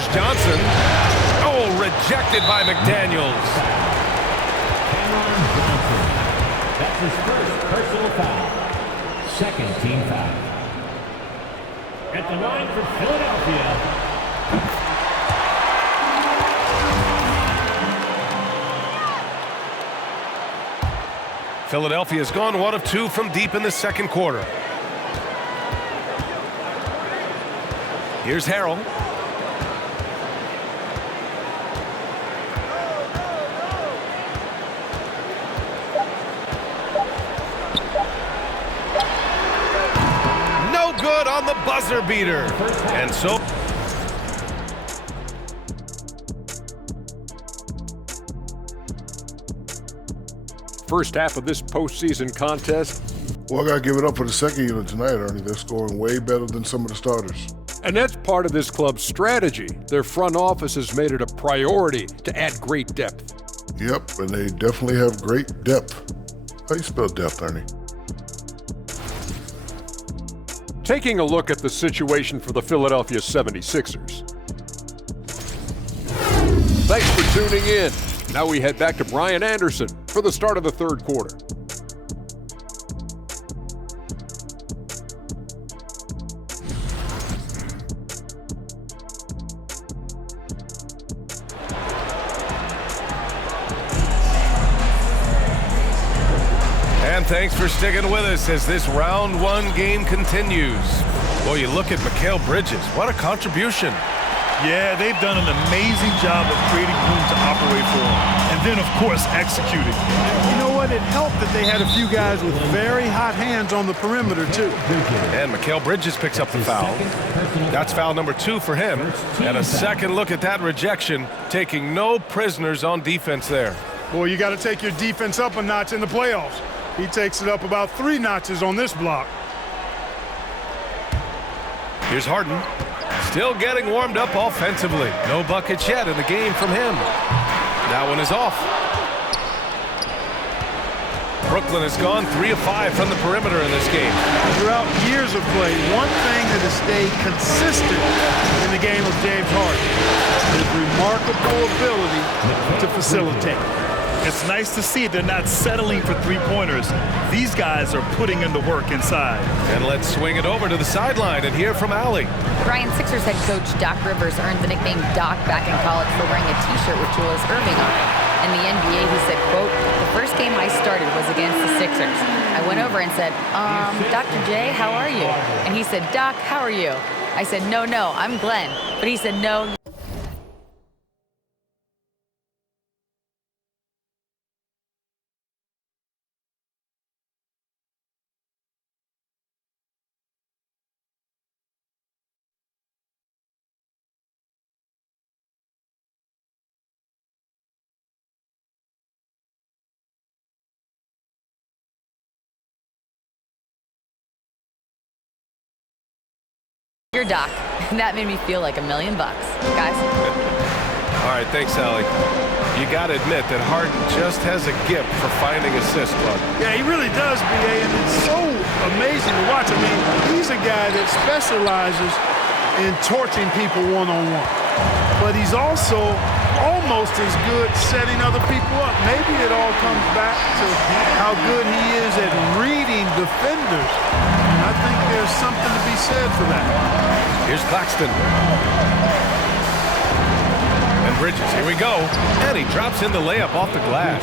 Here's Johnson. Oh, rejected by McDaniels. That's his first personal foul. Second team foul. At the line for Philadelphia. Philadelphia's gone 1 of 2 from deep in the second quarter. Here's Harrell. No good on the buzzer beater. And so first half of this postseason contest. Well, I got to give it up for the second unit tonight, Ernie. They're scoring way better than some of the starters. And that's part of this club's strategy. Their front office has made it a priority to add great depth. Yep, and they definitely have great depth. How you spell depth, Ernie? Taking a look at the situation for the Philadelphia 76ers. Thanks for tuning in. Now we head back to Brian Anderson for the start of the third quarter. And thanks for sticking with us as this round 1 game continues. Boy, you look at Mikal Bridges. What a contribution. Yeah, they've done an amazing job of creating room to operate for him. And then, of course, executing. You know what? It helped that they had a few guys with very hot hands on the perimeter, too. And Mikal Bridges picks up the foul. That's foul number 2 for him. And a second look at that rejection, taking no prisoners on defense there. Boy, you got to take your defense up a notch in the playoffs. He takes it up about 3 notches on this block. Here's Harden. Still getting warmed up offensively. No buckets yet in the game from him. That one is off. Brooklyn has gone 3 of 5 from the perimeter in this game. Throughout years of play, one thing that has stayed consistent in the game of James Harden is remarkable ability to facilitate. It's nice to see they're not settling for three-pointers. These guys are putting in the work inside. And let's swing it over to the sideline and hear from Allie. Brian, Sixers head coach Doc Rivers earned the nickname Doc back in college for wearing a T-shirt with Julius Erving on it. In the NBA, he said, quote, "The first game I started was against the Sixers. I went over and said, Dr. J, how are you?" And he said, "Doc, how are you?" I said, no, I'm Glenn." But he said, no. Your Doc. That made me feel like $1 million, guys. All right, thanks, Allie. You got to admit that Harden just has a gift for finding assists, bud. Yeah, he really does, B.A., and it's so amazing to watch. I mean, he's a guy that specializes in torching people one-on-one. But he's also almost as good setting other people up. Maybe it all comes back to how good he is at reading defenders. And I think there's something to be said for that. Here's Claxton. And Bridges, here we go. And he drops in the layup off the glass.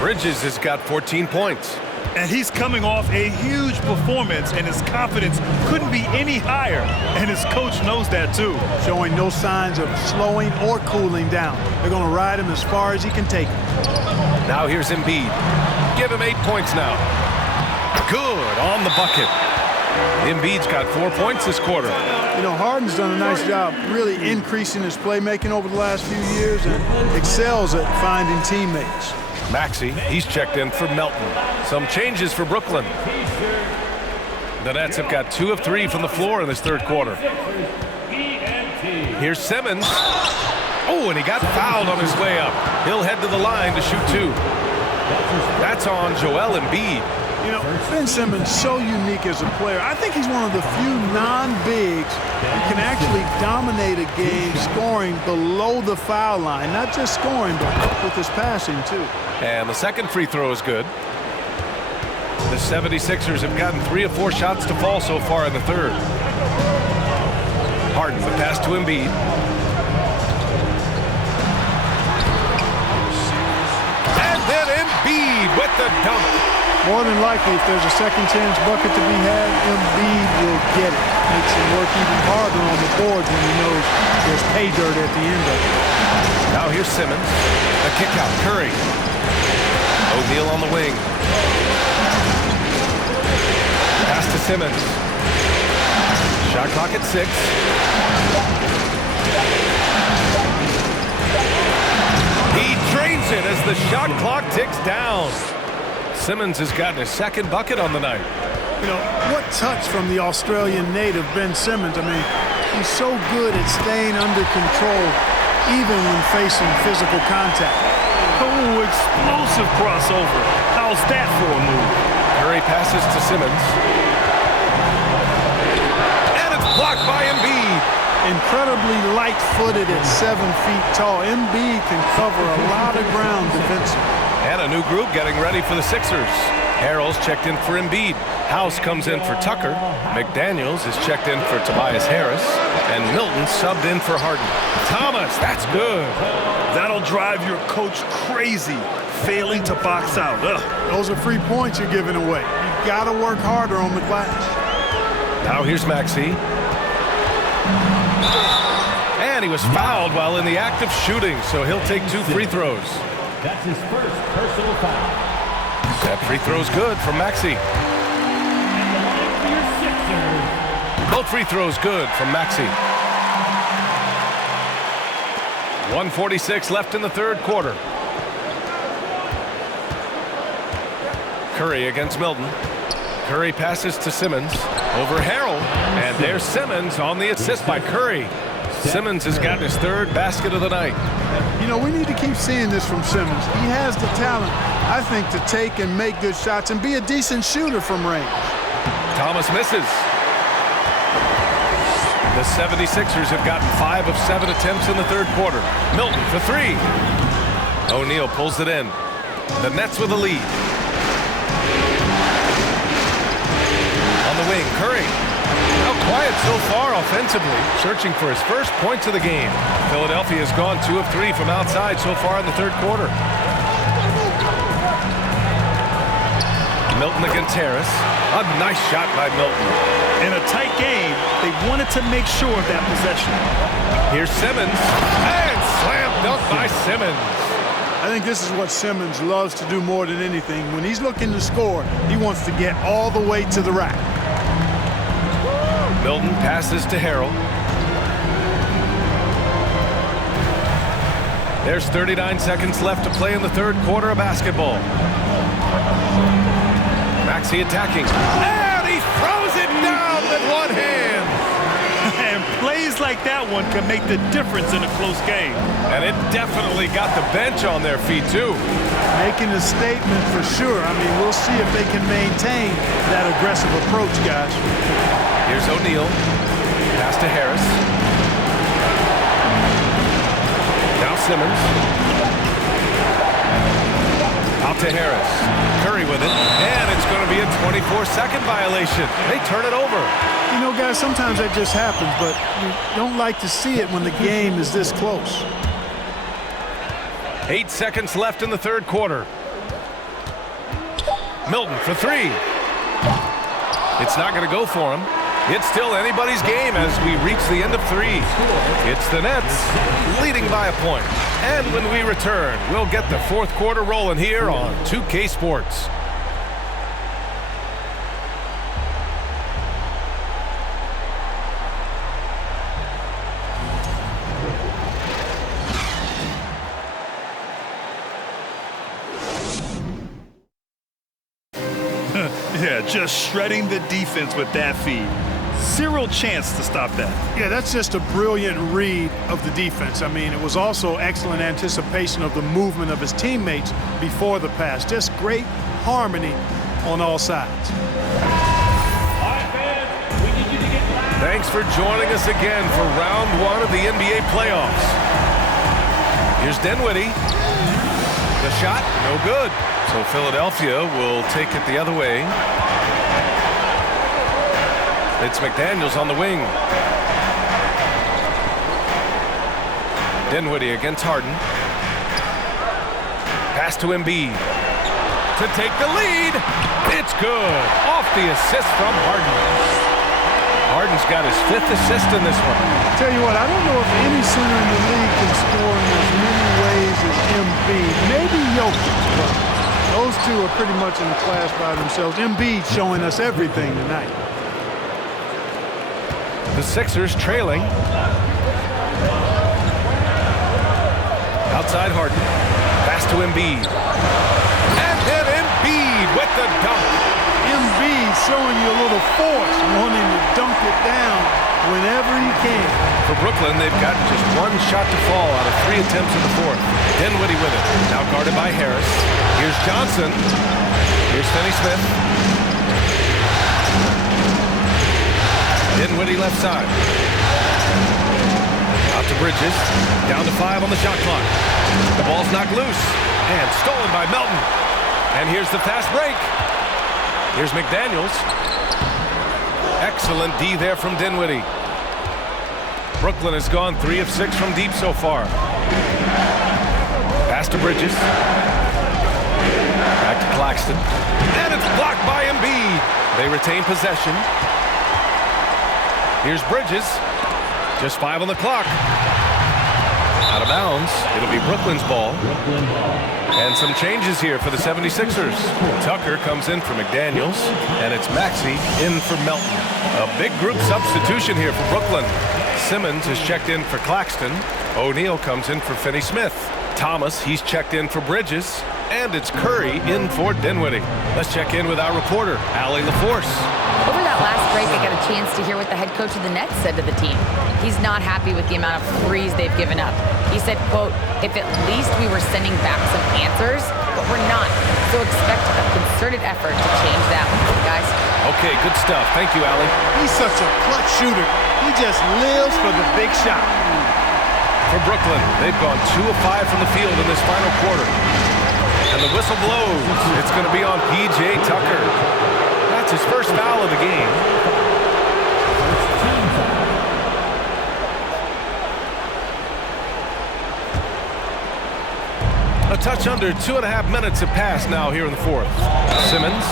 Bridges has got 14 points. And he's coming off a huge performance, and his confidence couldn't be any higher. And his coach knows that, too. Showing no signs of slowing or cooling down. They're going to ride him as far as he can take him. Now here's Embiid. Give him 8 points now. Good on the bucket. Embiid's got 4 points this quarter. You know, Harden's done a nice job really increasing his playmaking over the last few years and excels at finding teammates. Maxey, he's checked in for Melton. Some changes for Brooklyn. The Nets have got 2 of 3 from the floor in this third quarter. Here's Simmons. Oh, and he got fouled on his way up. He'll head to the line to shoot 2. That's on Joel Embiid. You know, Ben Simmons so unique as a player. I think he's one of the few non-bigs who can actually dominate a game scoring below the foul line. Not just scoring, but with his passing, too. And the second free throw is good. The 76ers have gotten 3 of 4 shots to fall so far in the third. Harden, the pass to Embiid. And then Embiid with the dunk. More than likely, if there's a second chance bucket to be had, Embiid will get it. Makes him work even harder on the boards when he knows there's pay dirt at the end of it. Now here's Simmons. The kick out. Curry. O'Neal on the wing. Pass to Simmons. Shot clock at 6. He drains it as the shot clock ticks down. Simmons has gotten his second bucket on the night. You know, what touch from the Australian native, Ben Simmons. I mean, he's so good at staying under control even when facing physical contact. Oh, explosive crossover. How's that for a move? Curry passes to Simmons. And it's blocked by Embiid. Incredibly light-footed at 7 feet tall. Embiid can cover a lot of ground defensively. And a new group getting ready for the Sixers. Harrell's checked in for Embiid. House comes in for Tucker. McDaniels is checked in for Tobias Harris. And Milton subbed in for Harden. Thomas, that's good. That'll drive your coach crazy, failing to box out. Ugh. Those are free points you're giving away. You've got to work harder on the glass. Now here's Maxey. And he was fouled while in the act of shooting, so he'll take 2 free throws. That's his first personal foul. That free throw's good from Maxey. And the line for your Sixers. Both free throws good from Maxey. 1:46 left in the third quarter. Curry against Milton. Curry passes to Simmons. Over Harrell. And there's Simmons on the assist by Curry. Simmons has gotten his 3rd basket of the night. You know, we need to keep seeing this from Simmons. He has the talent, I think, to take and make good shots and be a decent shooter from range. Thomas misses. The 76ers have gotten 5 of 7 attempts in the third quarter. Milton for 3. O'Neal pulls it in. The Nets with a lead. On the wing, Curry. How quiet so far offensively, searching for his first points of the game. Philadelphia has gone 2 of 3 from outside so far in the third quarter. Milton against Harris. A nice shot by Milton. In a tight game, they wanted to make sure of that possession. Here's Simmons. And slam dunk by Simmons. I think this is what Simmons loves to do more than anything. When he's looking to score, he wants to get all the way to the rack. Milton passes to Harrell. There's 39 seconds left to play in the third quarter of basketball. Maxey attacking. And he throws it down with one hand. And plays like that one can make the difference in a close game. And it definitely got the bench on their feet, too. Making a statement for sure. I mean, we'll see if they can maintain that aggressive approach, guys. Here's O'Neal. Pass to Harris. Now Simmons. Out to Harris. Curry with it. And it's going to be a 24-second violation. They turn it over. You know, guys, sometimes that just happens, but you don't like to see it when the game is this close. 8 seconds left in the third quarter. Milton for 3. It's not going to go for him. It's still anybody's game as we reach the end of 3. It's the Nets leading by a point. And when we return, we'll get the fourth quarter rolling here on 2K Sports. Yeah, just shredding the defense with that feed. Zero chance to stop that. Yeah, that's just a brilliant read of the defense. I mean, it was also excellent anticipation of the movement of his teammates before the pass. Just great harmony on all sides. Thanks for joining us again for round 1 of the NBA playoffs. Here's Dinwiddie. The shot, no good. So Philadelphia will take it the other way. It's McDaniels on the wing. Dinwiddie against Harden. Pass to Embiid to take the lead. It's good. Off the assist from Harden. Harden's got his 5th assist in this one. Tell you what, I don't know if any center in the league can score in as many ways as Embiid. Maybe Jokic, but those two are pretty much in a class by themselves. Embiid showing us everything tonight. The Sixers trailing. Outside Harden. Pass to Embiid. And then Embiid with the dunk. Embiid showing you a little force, wanting to dunk it down whenever he can. For Brooklyn, they've gotten just 1 shot to fall out of 3 attempts in the 4th. Dinwiddie with it. Now guarded by Harris. Here's Johnson. Here's Finney-Smith. Dinwiddie left side. Out to Bridges. Down to 5 on the shot clock. The ball's knocked loose. And stolen by Melton. And here's the fast break. Here's McDaniels. Excellent D there from Dinwiddie. Brooklyn has gone 3 of 6 from deep so far. Pass to Bridges. Back to Claxton. And it's blocked by Embiid. They retain possession. Here's Bridges. Just 5 on the clock. Out of bounds. It'll be Brooklyn's ball. And some changes here for the 76ers. Tucker comes in for McDaniels, and it's Maxey in for Melton. A big group substitution here for Brooklyn. Simmons is checked in for Claxton. O'Neal comes in for Finney-Smith. Thomas, he's checked in for Bridges. And it's Curry in for Dinwiddie. Let's check in with our reporter, Allie LaForce. Over that last break, I got a chance to hear what the head coach of the Nets said to the team. He's not happy with the amount of threes they've given up. He said, quote, "If at least we were sending back some answers, but we're not. So expect a concerted effort to change that one, guys." Okay, good stuff. Thank you, Allie. He's such a clutch shooter. He just lives for the big shot. For Brooklyn, they've gone 2 of 5 from the field in this final quarter. And the whistle blows. It's going to be on P.J. Tucker. That's his first foul of the game. A touch under 2.5 minutes have passed now here in the 4th. Simmons.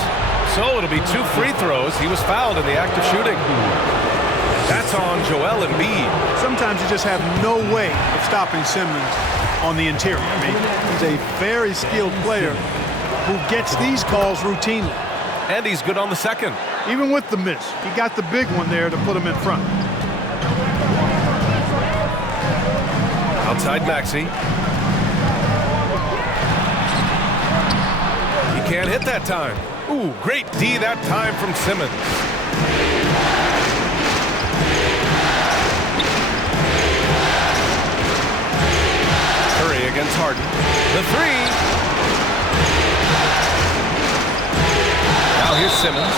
So it'll be 2 free throws. He was fouled in the act of shooting. That's on Joel Embiid. Sometimes you just have no way of stopping Simmons on the interior. I mean, he's a very skilled player who gets these calls routinely. And he's good on the second. Even with the miss, he got the big one there to put him in front. Outside Maxey. He can't hit that time. Ooh, great D that time from Simmons. Curry against Harden. The 3. Now here's Simmons.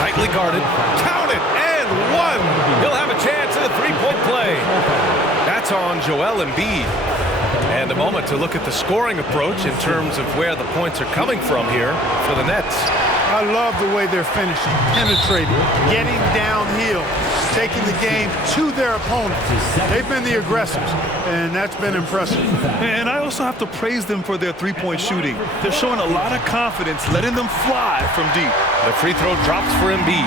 Tightly guarded. Count it! And 1. He'll have a chance at a 3-point play. That's on Joel Embiid. And a moment to look at the scoring approach in terms of where the points are coming from here for the Nets. I love the way they're finishing, penetrating, getting downhill, taking the game to their opponents. They've been the aggressors, and that's been impressive. And I also have to praise them for their 3-point shooting. They're showing a lot of confidence, letting them fly from deep. The free throw drops for Embiid.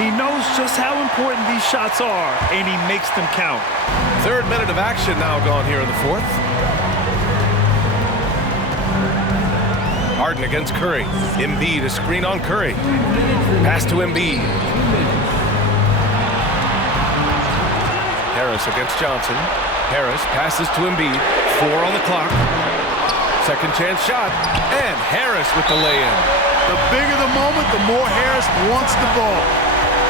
He knows just how important these shots are, and he makes them count. 3rd minute of action now gone here in the 4th. Harden against Curry. Embiid, a screen on Curry. Pass to Embiid. Harris against Johnson. Harris passes to Embiid. 4 on the clock. Second chance shot. And Harris with the lay-in. The bigger the moment, the more Harris wants the ball.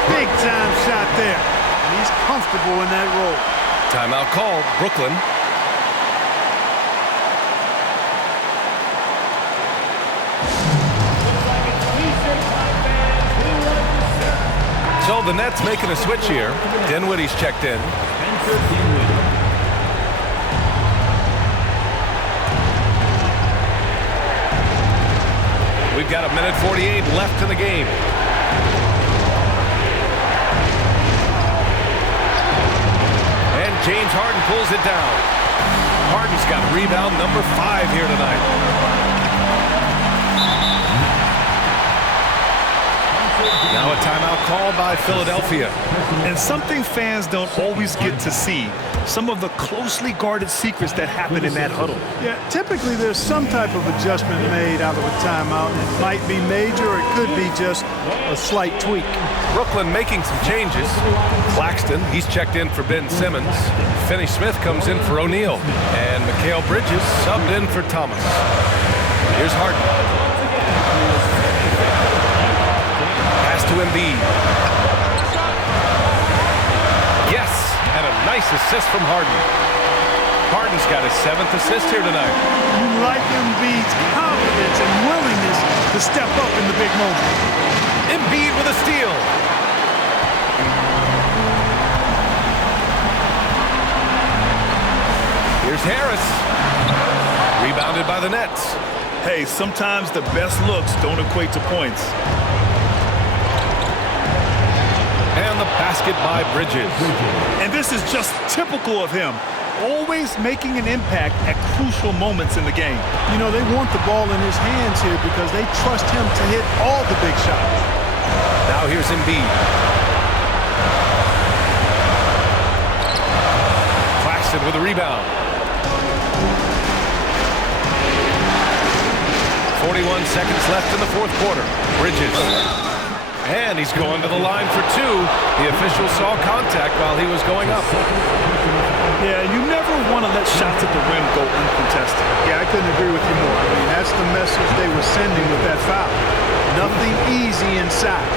Big time shot there. And he's comfortable in that role. Timeout called. Brooklyn. So the Nets making a switch here. Dinwiddie's checked in. We've got 1:48 left in the game. And James Harden pulls it down. Harden's got rebound number 5 here tonight. Now a timeout call by Philadelphia. And something fans don't always get to see, some of the closely guarded secrets that happen in that huddle. Yeah, typically there's some type of adjustment made out of a timeout. It might be major, or it could be just a slight tweak. Brooklyn making some changes. Claxton, he's checked in for Ben Simmons. Finney-Smith comes in for O'Neal. And Mikal Bridges subbed in for Thomas. Here's Harden. To Embiid. Yes, and a nice assist from Harden. Harden's got his 7th assist here tonight. You like Embiid's confidence and willingness to step up in the big moment. Embiid with a steal. Here's Harris. Rebounded by the Nets. Hey, sometimes the best looks don't equate to points. And the basket by Bridges. And this is just typical of him. Always making an impact at crucial moments in the game. You know, they want the ball in his hands here because they trust him to hit all the big shots. Now here's Embiid. Claxton with a rebound. 41 seconds left in the 4th quarter. Bridges. And he's going to the line for 2. The official saw contact while he was going up. Yeah, you never want to let shots at the rim go uncontested. Yeah, I couldn't agree with you more. I mean, that's the message they were sending with that foul. Nothing easy inside.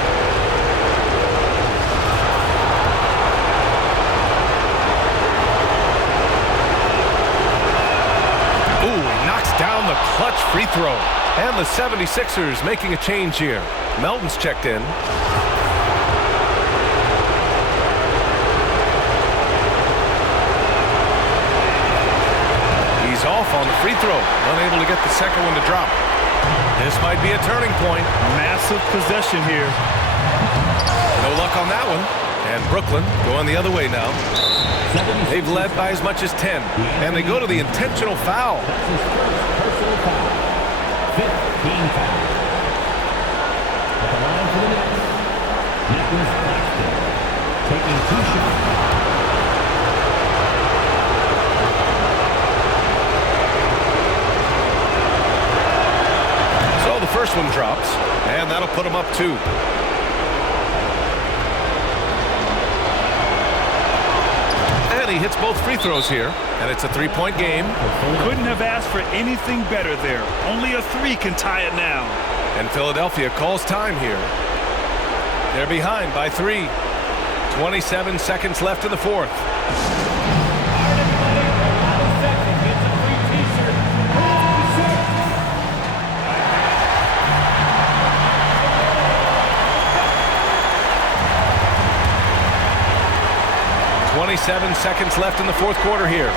Ooh, he knocks down the clutch free throw. And the 76ers making a change here. Melton's checked in. He's off on the free throw. Unable to get the second one to drop. This might be a turning point. Massive possession here. No luck on that one. And Brooklyn going the other way now. They've led by as much as 10. And they go to the intentional foul. 15 foul. At the line for the Nets, Nicholas Claxton taking 2 shots. So the first one drops, and that'll put him up 2. And he hits both free throws here, and it's a 3-point game. Couldn't have asked for anything better there. Only a 3 can tie it now. And Philadelphia calls time here. They're behind by 3. 27 seconds left in the 4th. 27 seconds left in the 4th quarter here.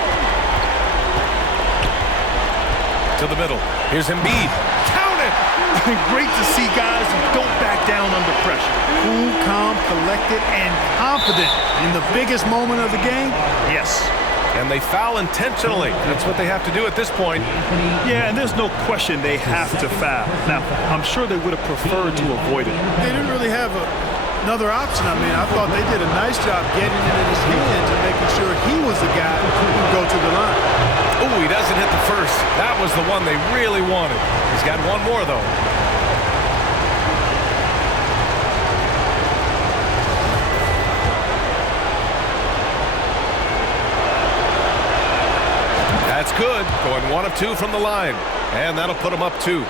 To the middle. Here's Embiid. Count it! Great to see guys who don't back down under pressure. Cool, calm, collected, and confident in the biggest moment of the game. Yes. And they foul intentionally. That's what they have to do at this point. Yeah, and there's no question they have to foul. Now, I'm sure they would have preferred to avoid it. They didn't really have another option. I mean, I thought they did a nice job getting it in his hands and making sure he was the guy who could go to the line. Oh, he doesn't hit the first. That was the one they really wanted. He's got one more, though. That's good. Going 1 of 2 from the line. And that'll put him up 2.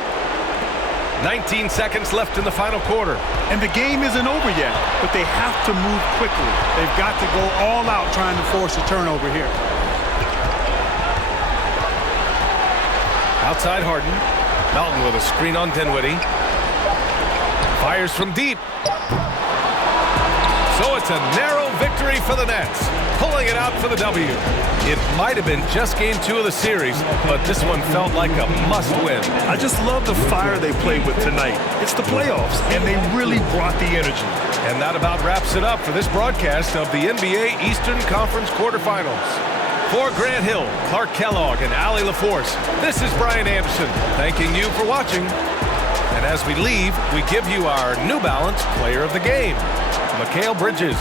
19 seconds left in the final quarter. And the game isn't over yet, but they have to move quickly. They've got to go all out trying to force a turnover here. Outside Harden. Melton with a screen on Dinwiddie. Fires from deep. So it's a narrow victory for the Nets, pulling it out for the W. It might have been just game 2 of the series, but this one felt like a must-win. I just love the fire they played with tonight. It's the playoffs, and they really brought the energy. And that about wraps it up for this broadcast of the NBA Eastern Conference quarterfinals. For Grant Hill, Clark Kellogg, and Allie LaForce, this is Brian Anderson, thanking you for watching. And as we leave, we give you our New Balance Player of the Game, Mikal Bridges.